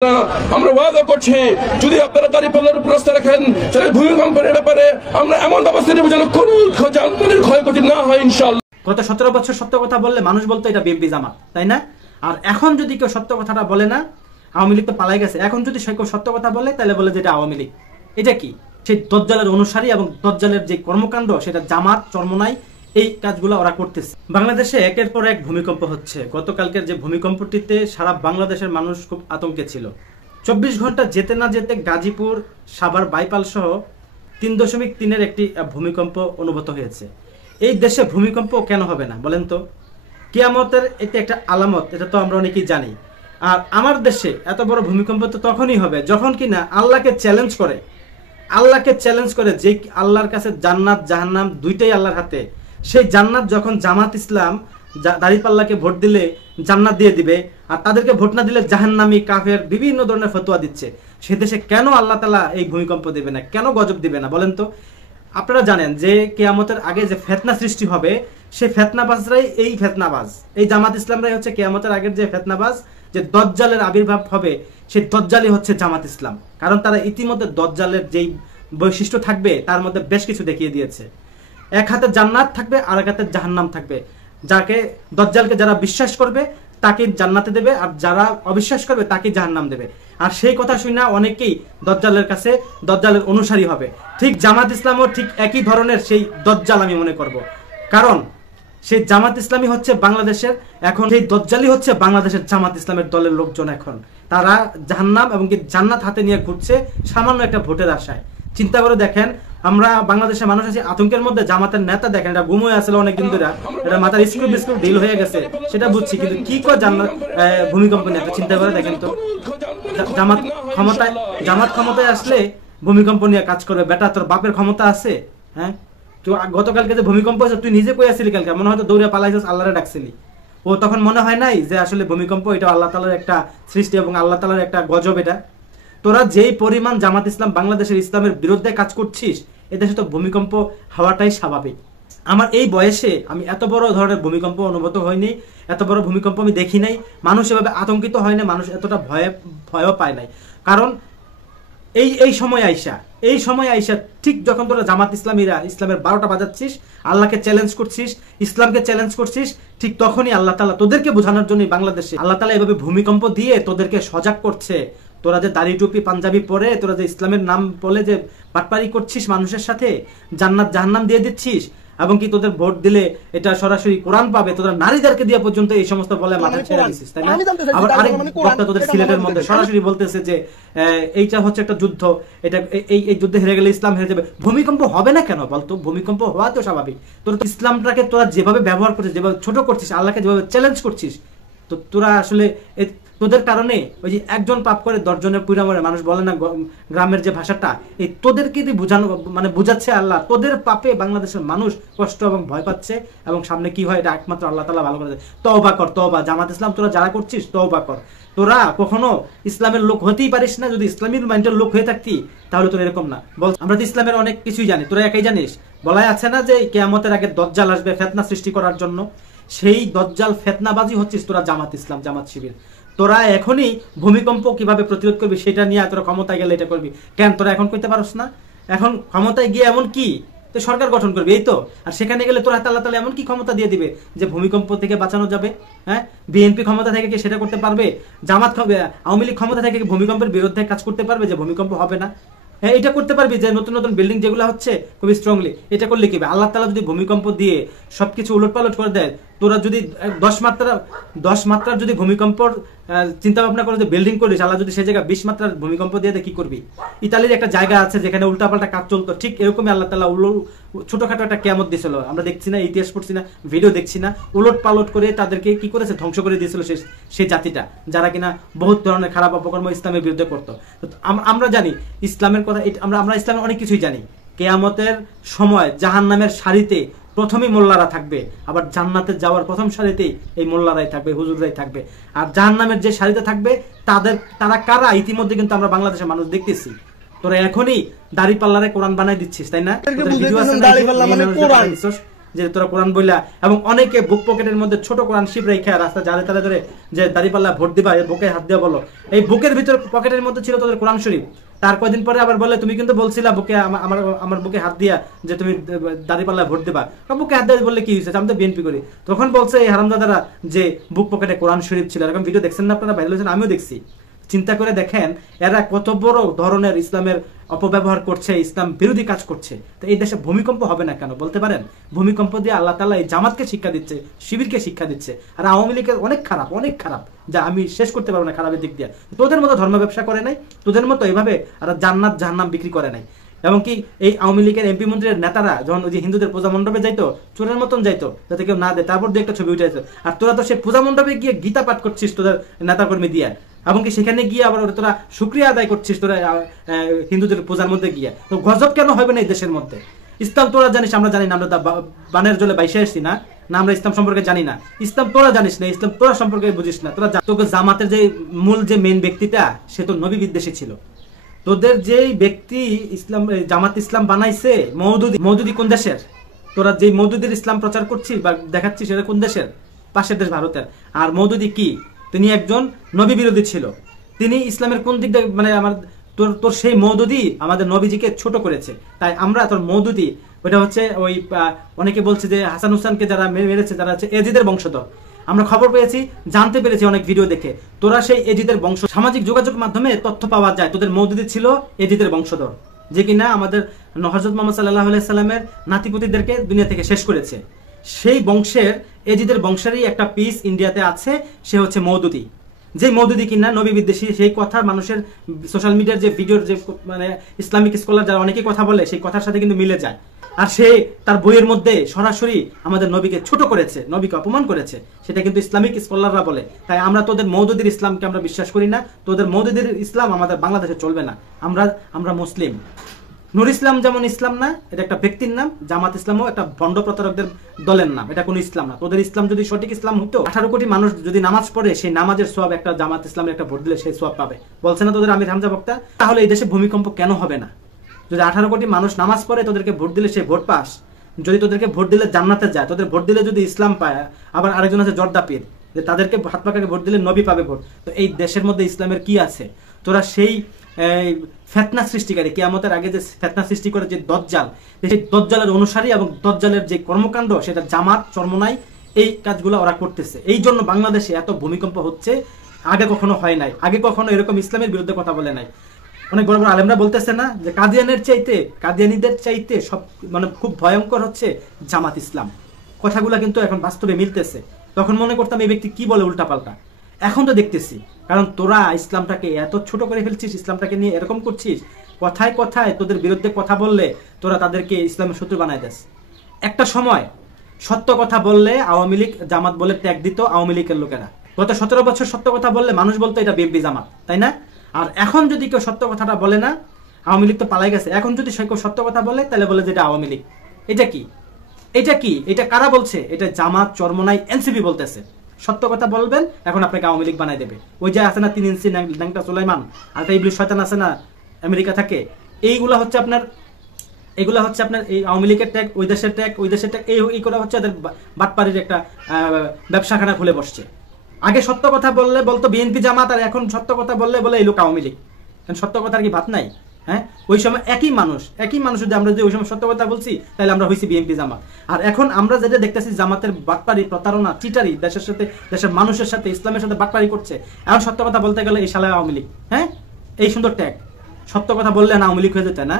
আমরা ওয়াদা করছি যদি আপনারা দাঁড়িপাল্লার প্রস্তাব রাখেন তাহলে ভূমিকম্পের ব্যাপারে আমরা এমন ব্যবস্থা নেব যেন কোনো যানবাহনের ক্ষয়ক্ষতি না হয় ইনশাআল্লাহ। গত 17 বছর সত্য কথা বললে মানুষ বলতো এটা বিএনপি জামাত, তাই না? আর এখন যদি কেউ সত্য কথাটা বলে না, আওয়ামী লীগ তো পালাই গেছে, এখন যদি কেউ সত্য কথা বলে তাহলে বলে যে এটা আওয়ামী লীগ। এটা কি? সেই দজ্জালের অনুসারী এবং দজ্জালের যে কর্মকাণ্ড সেটা জামাত চরমনাই এই কাজগুলো ওরা করতেছে। বাংলাদেশে একের পর এক ভূমিকম্প হচ্ছে। গতকালকের যে ভূমিকম্পটিতে সারা বাংলাদেশের মানুষ খুব আতঙ্কে ছিল। 24 ঘন্টা যেতে না যেতে গাজীপুর, সাভার, বাইপাল সহ 3.3-এর একটি ভূমিকম্প অনুভূত হয়েছে। এই দেশে ভূমিকম্প কেন হবে না বলেন তো? কিয়ামতের এটা একটা আলামত, এটা তো আমরা অনেকেই জানি। আর আমার দেশে এত বড় ভূমিকম্প তো তখনই হবে যখন কিনা আল্লাহকে চ্যালেঞ্জ করে, যে আল্লাহর কাছে জান্নাত জাহান্নাম দুইটাই আল্লাহর হাতে। সেই জান্নাত যখন জামাত ইসলাম দাঁড়িপাল্লাকে ভোট দিলে জান্নাত দিয়ে দিবে, আর তাদেরকে ভোট না দিলে জাহান্নামী, কাফের বিভিন্ন ধরনের ফতোয়া দিচ্ছে, সে দেশে কেন আল্লাহ তাআলা এই ভূমিকম্প দিবে না, কেন গজব দিবে না বলেন তো? আপনারা জানেন যে কিয়ামতের আগে যে ফিতনা সৃষ্টি হবে, সেই ফিতনাবাজরাই এই ফিতনাবাজ, এই জামাত ইসলামরাই হচ্ছে কিয়ামতের আগের যে ফিতনাবাজ, যে দজ্জালের আবির্ভাব হবে, সেই দজ্জালই হচ্ছে জামাত ইসলাম। কারণ তারা ইতিমধ্যে দজ্জালের যেই বৈশিষ্ট্য থাকবে তার মধ্যে বেশ কিছু দেখিয়ে দিয়েছে। এক হাতে জান্নাত থাকবে আর এক হাতে জাহান্নাম থাকবে। যাকে দজ্জালকে যারা বিশ্বাস করবে তাকে জান্নাতে দেবে, আর যারা অবিশ্বাস করবে তাকে জাহান্নাম দেবে। আর সেই কথা শুনে অনেকেই দজ্জালের কাছে দজ্জালের অনুসারী হবে। ঠিক জামাত ইসলামও ঠিক একই ধরনের সেই দজ্জাল আমি মনে করব। কারণ সেই জামাত ইসলামী হচ্ছে বাংলাদেশের, এখন সেই দজ্জালই হচ্ছে বাংলাদেশের জামাত ইসলামের দলের লোকজন। এখন তারা জাহান্নাম এবং কি জান্নাত হাতে নিয়ে ঘুরছে সামান্য একটা ভোটের আশায়। চিন্তা করে দেখেন, আমরা বাংলাদেশের মানুষ আছি আতঙ্কের মধ্যে। জামাতের নেতা দেখেন, এটা গুম হয়ে আসলে অনেকদিন ধরে, এটা মাথার স্ক্রু বিস্ক্রু ঢিল হয়ে গেছে, সেটা বুঝছি, কিন্তু কি করে জান্নাত ভূমিকম্প নিয়ে চিন্তা করে দেখেন তো। জামাত ক্ষমতায় আসলে ভূমিকম্প নিয়ে কাজ করবে। বেটা, তোর বাপের ক্ষমতা আছে? হ্যাঁ, তো গতকালকে যে ভূমিকম্প হয়েছে তুই নিজে কই আসছিলি? কালকে মনে হয়তো দৌড়ে পালাইছিস, আল্লাহরে ডাকছিলি। ও তখন মনে হয় নাই যে আসলে ভূমিকম্প এটা আল্লাহ তাআলার একটা সৃষ্টি এবং আল্লাহ তাআলার একটা গজব এটা? তোরা যেই পরিমাণ জামাত ইসলাম বাংলাদেশের ইসলামের বিরুদ্ধে কাজ করছিস, এদেশে তো ভূমিকম্প হওয়াটাই স্বাভাবিক। আমার এই বয়সে আমি এত বড় ধরনের ভূমিকম্প অনুভূত হয়নি, এত বড় ভূমিকম্প আমি দেখি নাই, মানুষ এভাবে আতঙ্কিত হয় না, মানুষ এতটা ভয়ও পায় নাই। কারণ এই সময় আইসা ঠিক যখন তোরা জামাত ইসলামীরা ইসলামের 12টা বাজাচ্ছিস, আল্লাহকে চ্যালেঞ্জ করছিস, ইসলামকে চ্যালেঞ্জ করছিস, ঠিক তখনই আল্লাহ তাআলা তোদেরকে বোঝানোর জন্য বাংলাদেশে আল্লাহ তাআলা এভাবে ভূমিকম্প দিয়ে তোদেরকে সজাগ করছে। তোরা যে দাড়ি টুপি পাঞ্জাবি পরে তোরা যে ইসলামের নাম বলে যে বাটপারি করছিস, মানুষের সাথে জান্নাত জাহান্নাম দিয়ে দিচ্ছিস, এবং কি তোদের ভোট দিলে এটা সরাসরি কোরআন পাবে, তোরা নারীদেরকে দিয়ে পর্যন্ত এই সমস্ত বলে মাথা ছেড়ে দিচ্ছিস, তাই না? আবার আরেক বক্তা তোদের সিলেটের মধ্যে সরাসরি বলতেছে যে এইটা হচ্ছে একটা যুদ্ধ, এটা এই যুদ্ধে হেরে গেলে ইসলাম হেরে যাবে। ভূমিকম্প হবে না কেন বলতো? ভূমিকম্প হওয়া তো স্বাভাবিক। তোরা ইসলামটাকে তোরা যেভাবে ব্যবহার করছিস, যেভাবে ছোট করছিস, আল্লাহকে যেভাবে চ্যালেঞ্জ করছিস, তো তোরা আসলে তোদের কারণে ওই যে একজন পাপ করে 10 জনের পুরা মরে, মানুষ বলে না গ্রামের যে ভাষাটা, এই তোদেরকে বোঝানো মানে বুঝাচ্ছে আল্লাহ। তোদের পাপে বাংলাদেশের মানুষ কষ্ট এবং ভয় পাচ্ছে, এবং সামনে কি হয় এটা একমাত্র আল্লাহ তাআলা ভালো করে দেয়। তওবা কর, তওবা। জামাত ইসলাম তোরা যারা করছিস তওবা কর। তোরা কখনো ইসলামের লোক হতেই পারিস না। যদি ইসলামের মাইন্ডের লোক হয়ে থাকতি তাহলে তোরা এরকম না। বল, আমরা তো ইসলামের অনেক কিছুই জানি, তোরা একাই জানিস। বলাই আছে না যে কিয়ামতের আগে দজ্জাল আসবে ফিতনা সৃষ্টি করার জন্য। সেই দজ্জাল ফিতনাবাজি হচ্ছিস তোরা জামাত ইসলাম, জামাত শিবির। তোরা এখনই ভূমিকম্প কিভাবে প্রতিরোধ করবি সেটা নিয়ে তোরা ক্ষমতায় গেলে এটা করবি কেন? তোরা এখন কইতে পারস না? এখন ক্ষমতায় গিয়ে এমন কি তো সরকার গঠন করবি, এই তো। আর সেখানে গেলে তোরা আল্লাহ তাআলা এমন কি ক্ষমতা দিয়ে দিবে যে ভূমিকম্প থেকে বাঁচানো যাবে? হ্যাঁ, বিএনপি ক্ষমতা থেকে কি সেটা করতে পারবে? আওয়ামী লীগ ক্ষমতা থেকে কি ভূমিকম্পের বিরুদ্ধে কাজ করতে পারবে যে ভূমিকম্প হবে না? হ্যাঁ, এটা করতে পারবি যে নতুন নতুন বিল্ডিং যেগুলো হচ্ছে খুবই স্ট্রংলি, এটা করলে কি? আল্লাহ তাআলা যদি ভূমিকম্প দিয়ে সবকিছু উলটপালট করে দেয়, তোরা যদি 10 মাত্রার যদি ভূমিকম্পর চিন্তা ভাবনা করে যে বিল্ডিং করিস, আল্লাহ যদি সে জায়গায় 20 মাত্রার ভূমিকম্প দিয়ে দেয়, কি করবি? ইতালির একটা জায়গা আছে যেখানে উল্টাপাল্টা কাজ চলতো, ঠিক এরকমই আল্লাহ তাআলা ছোটখাটো একটা কিয়ামত দিয়েছিল। আমরা দেখছি না, ইতিহাস পড়ছি না, ভিডিও দেখছি না, উলট পালট করে তাদেরকে কি করেছে, ধ্বংস করে দিয়েছিল সেই জাতিটা, যারা কিনা বহুত ধরনের খারাপ অপকর্ম ইসলামের বিরুদ্ধে করতো। আমরা জানি ইসলামের কথা, আমরা ইসলামের অনেক কিছুই জানি। কিয়ামতের সময় জাহান্নামের সারিতে প্রথমেই মোল্লারা থাকবে, আবার জান্নাতে যাওয়ার প্রথম সারিতেই এই মোল্লারাই থাকবে, হুজুররাই থাকবে। আর জাহান্নামের যে সারিতে থাকবে তারা কারা ইতিমধ্যে কিন্তু আমরা বাংলাদেশের মানুষ দেখতেছি। তোরা এখনই দাড়িপাল্লারে কোরআন বানাই দিচ্ছিস, তাই না? যে তোরা কোরআন বইলা, এবং অনেকে বুক পকেটের মধ্যে ছোট কোরআন শিব রেখে রাস্তা জালে তালে ধরে যে দাঁড়িপাল্লা ভোট দিবা, বুকে হাত দিয়ে বলো, এই বুকের ভিতর পকেটের মধ্যে ছিল তোদের কোরআন শরীফ। তার কয়েকদিন পরে আবার বলে তুমি কিন্তু বলছিলা বুকে আমার বুকে হাত দিয়া যে তুমি দাঁড়িপাল্লা ভোট দিবা, বুকে হাত দিয়ে বললে কি হয়েছে, আমি তো বিএনপি করি। তখন বলছে এই হারামদাদারা যে বুক পকেটে কোরআন শরীফ ছিল। এরকম ভিডিও দেখছেন না আপনারা? ভাইরাল হয়েছেন, আমিও দেখছি। চিন্তা করে দেখেন এরা কত বড় ধরনের ইসলামের অপব্যবহার করছে, ইসলাম বিরোধী কাজ করছে। তো এই দেশে ভূমিকম্প হবে না কেন বলতে পারেন? ভূমিকম্প দিয়ে আল্লাহ তাআলা এই জামাতকে শিক্ষা দিচ্ছে, শিবিরকে শিক্ষা দিচ্ছে। আর আওয়ামী লীগের অনেক খারাপ, অনেক খারাপ, যা আমি শেষ করতে পারবো না খারাপের দিক দিয়ে। তোদের মতো ধর্ম ব্যবসা করে নাই, তোদের মতো এইভাবে আর জান্নাত জাহান্নাম বিক্রি করে নাই। এমনকি এই আওয়ামী লীগের এমপি মন্ত্রীর নেতারা যখন ওই যে হিন্দুদের পূজা মণ্ডপে যাইতো, চোরের মতন যাইতো, যাতে কেউ না দেয়, তারপর দিয়ে একটা ছবি উঠে যেত। আর তোরা তো সেই পূজা মণ্ডপে গিয়ে গীতা পাঠ করছিস তোদের নেতাকর্মী দিয়ে, এমনকি সেখানে গিয়ে আবার তোরা শুকরিয়া আদায় করছিস তোরা হিন্দুদের পূজার মধ্যে গিয়ে। তো গজব কেন হবে না এই দেশের মধ্যে? ইসলাম তোরা জানিস, আমরা জানি না, আমরা বানের জলে বাইসে আসছি না, না আমরা ইসলাম সম্পর্কে জানি না। ইসলাম তোরা জানিস না, ইসলাম তোরা সম্পর্কে বুঝিস না। তোকে জামাতের যে মূল যে মেইন ব্যক্তিটা, সে তো নবী বিদ্বেষী ছিল। তোদের যেই ব্যক্তি ইসলাম জামাত ইসলাম বানাইছে, মওদুদি কোন দেশের? তোরা যে মওদুদির ইসলাম প্রচার করছিস বা দেখাচ্ছিস, সেটা কোন দেশের? পাশের দেশ ভারতের। আর মওদুদি কি? তিনি একজন নবী বিরোধী ছিল। তিনি ইসলামের কোন দিক দিয়ে মানে আমার তোর সেই মওদুদি আমাদের নবীজিকে ছোট করেছে। তাই আমরা তোর মওদুদি, ওটা হচ্ছে ওই অনেকে বলছে যে হাসান হুসাইনকে যারা মেরেছে যারা হচ্ছে এজিদের বংশধর। আমরা খবর পেয়েছি, জানতে পেরেছি অনেক ভিডিও দেখে, তোরা সেই এজিদের বংশ। সামাজিক যোগাযোগ মাধ্যমে তথ্য পাওয়া যায় তোদের মওদুদি ছিল এজিদের বংশধর, যে কিনা আমাদের হযরত মুহাম্মদ সাল্লাল্লাহু আলাইহি সাল্লামের নাতিপুতিদেরকে দুনিয়া থেকে শেষ করেছে। সেই বংশের এজিদের বংশেরই একটা পিস ইন্ডিয়াতে আছে, সে হচ্ছে মওদুদি। যে মওদুদি কিনা নবী বিদ্বেষী, সেই কথা মানুষের সোশ্যাল মিডিয়ার যে ভিডিওর যে মানে ইসলামিক স্কলার যারা অনেকেই কথা বলে, সেই কথার সাথে কিন্তু মিলে যায়। আর সে তার বইয়ের মধ্যে সরাসরি আমাদের নবীকে ছোট করেছে, নবীকে অপমান করেছে, সেটা কিন্তু ইসলামিক স্কলাররা বলে। তাই আমরা তোদের মওদুদির ইসলামকে আমরা বিশ্বাস করি না, তোদের মওদুদির ইসলাম আমাদের বাংলাদেশে চলবে না। আমরা মুসলিম। নূর ইসলাম যেমন ইসলাম না, এটা একটা ব্যক্তির নাম, জামাত ইসলামও একটা ভণ্ড প্রতারকদের দলের নাম, এটা কোনো ইসলাম না। তোদের ইসলাম যদি সঠিক ইসলাম হতো, 18 কোটি মানুষ যদি নামাজ পড়ে, সেই নামাজের সওয়াব একটা জামাত ইসলামের একটা ভোট দিলে সেই সওয়াব পাবে। বলছে না তোদের আমির হামজা বক্তা? তাহলে এই দেশে ভূমিকম্প কেন হবে না? যদি 18 কোটি মানুষ নামাজ পড়ে, তোদেরকে ভোট দিলে সেই ভোট পাস। যদি তোদেরকে ভোট দিলে জান্নাতে যায়, তোদের ভোট দিলে যদি ইসলাম পায়, আবার আরেকজন আছে জর্দা পীর, যে তাদেরকে হাত পাকাকে ভোট দিলে নবী পাবে ভোট। তো এই দেশের মধ্যে ইসলামের কি আছে? তোরা সেই ফেতনা সৃষ্টিকারী, কিয়ামতের আগে যে ফেতনা সৃষ্টি করে যে দজ্জাল, সেই দজ্জালের অনুসারী এবং দজ্জালের যে কর্মকাণ্ড, সেটা জামাত চরমনাই এই কাজগুলো ওরা করতেছে। এই জন্য বাংলাদেশে এত ভূমিকম্প হচ্ছে, আগে কখনো হয় নাই, আগে কখনো এরকম ইসলামের বিরুদ্ধে কথা বলে নাই। অনেক বড় বড় আলেমরা বলতেছে না যে কাদিয়ানিদের চাইতে সব মানে খুব ভয়ঙ্কর হচ্ছে জামাত ইসলাম। কথাগুলো কিন্তু এখন বাস্তবে মিলতেছে। তখন মনে করতাম এই ব্যক্তি কি বলে উল্টাপাল্টা, এখন তো দেখতেছি। কারণ তোরা ইসলামটাকে এত ছোট করে ফেলছিস, ইসলামটাকে নিয়ে এরকম করছিস, কথায় কথায় তোদের বিরুদ্ধে কথা বললে তোরা তাদেরকে ইসলামের শত্রু বানায় দেস। একটা সময় সত্য কথা বললে আওয়ামী লীগ জামাত বলে ত্যাগ দিত আওয়ামী লীগের লোকেরা। গত 17 বছর সত্য কথা বললে মানুষ বলতো এটা বিএনপি জামাত, তাই না? আর এখন যদি কেউ সত্য কথাটা বলে না, আওয়ামী লীগ তো পালাই গেছে, এখন যদি কেউ সত্য কথা বলে তাহলে বলে যে এটা আওয়ামী লীগ। এটা কি? এটা কারা বলছে? এটা জামাত চরমনাই এনসিপি বলতেছে। সত্য কথা বলবেন, এখন আপনাকে আওয়ামী লীগ বানাই দেবে। ওই যে আছে না 3 ইঞ্চি ন্যাংটা সুলাইমান, আর একটা ইবলিশ শয়তান আছে না আমেরিকা থাকে, এগুলা হচ্ছে আপনার এই আওয়ামী লীগের ট্যাগ, ওই দেশের ট্যাগ, এই করা হচ্ছে এদের বাটপাড়ির একটা ব্যবসাখানা খুলে বসছে। আগে সত্য কথা বললে বলতো বিএনপি জামাত, আর এখন সত্য কথা বললে বলে এই লোক আওয়ামী লীগ। সত্য কথার কি ভাত নাই? হ্যাঁ, ওই সময় একই মানুষ যদি আমরা যদি ওই সময় সত্য কথা বলছি, তাহলে আমরা হয়েছি বিএনপি জামাত। আর এখন আমরা যেটা দেখতেছি জামাতের বাটপাড়ি, প্রতারণা, চিটারি, দেশের মানুষের সাথে, ইসলামের সাথে বাটপাড়ি করছে। এখন সত্য কথা বলতে গেলে এই শালা আওয়ামী লীগ। হ্যাঁ, এই সুন্দর ট্যাগ, সত্য কথা বললে না আওয়ামী লীগ হয়ে যেত না।